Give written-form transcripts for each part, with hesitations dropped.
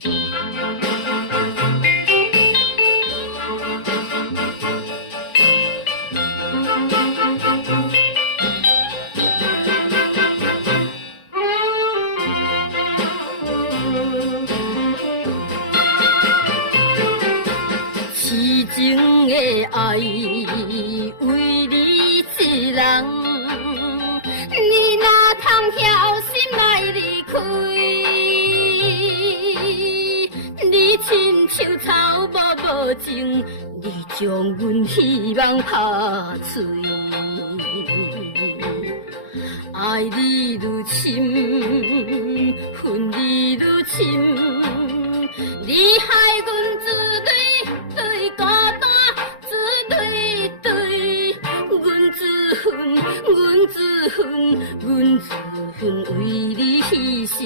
痴情的爱为你一人，你哪通晓心来离开？你亲像草木无情，你将阮希望拍碎。爱你愈深，恨你愈深，你害阮自对孤单，自对，阮自恨，阮自恨，为你牺牲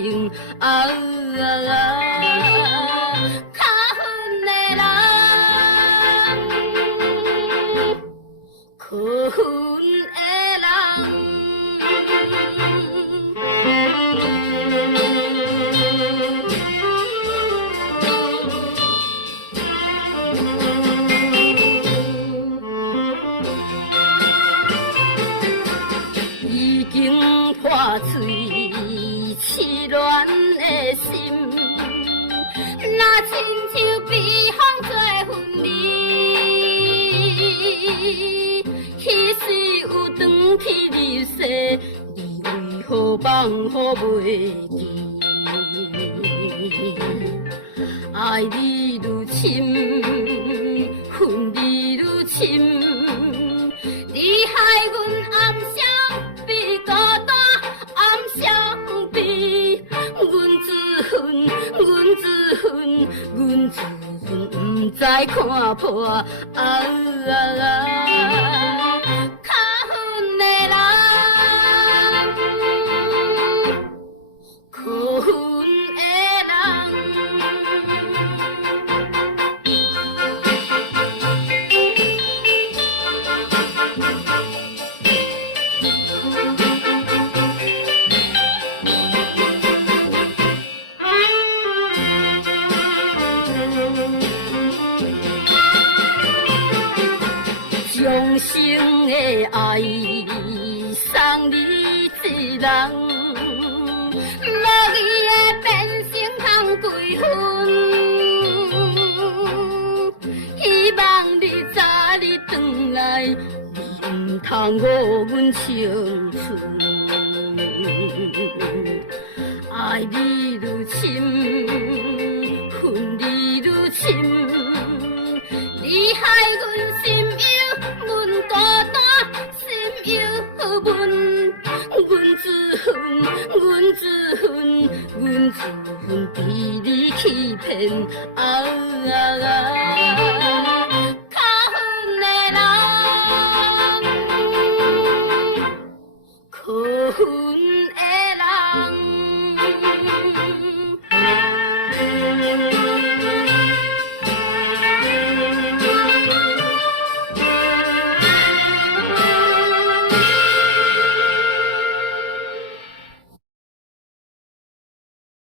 较恨的人，可恨的人。已经破碎痴恋的心，若亲像被风吹分离，彼时有长天日西，你为何放予袂记？爱你愈深，恨你愈深，你害阮暗伤悲孤单，暗伤悲，阮自恨，不知看破较恨的人，可恨的人。终生的爱送你一人，无伊的变成通几分？希望你早日转来，你毋通误阮青春。爱你愈深，恨你愈深，你害阮心忧，阮孤单心忧闷，阮自恨，被你欺骗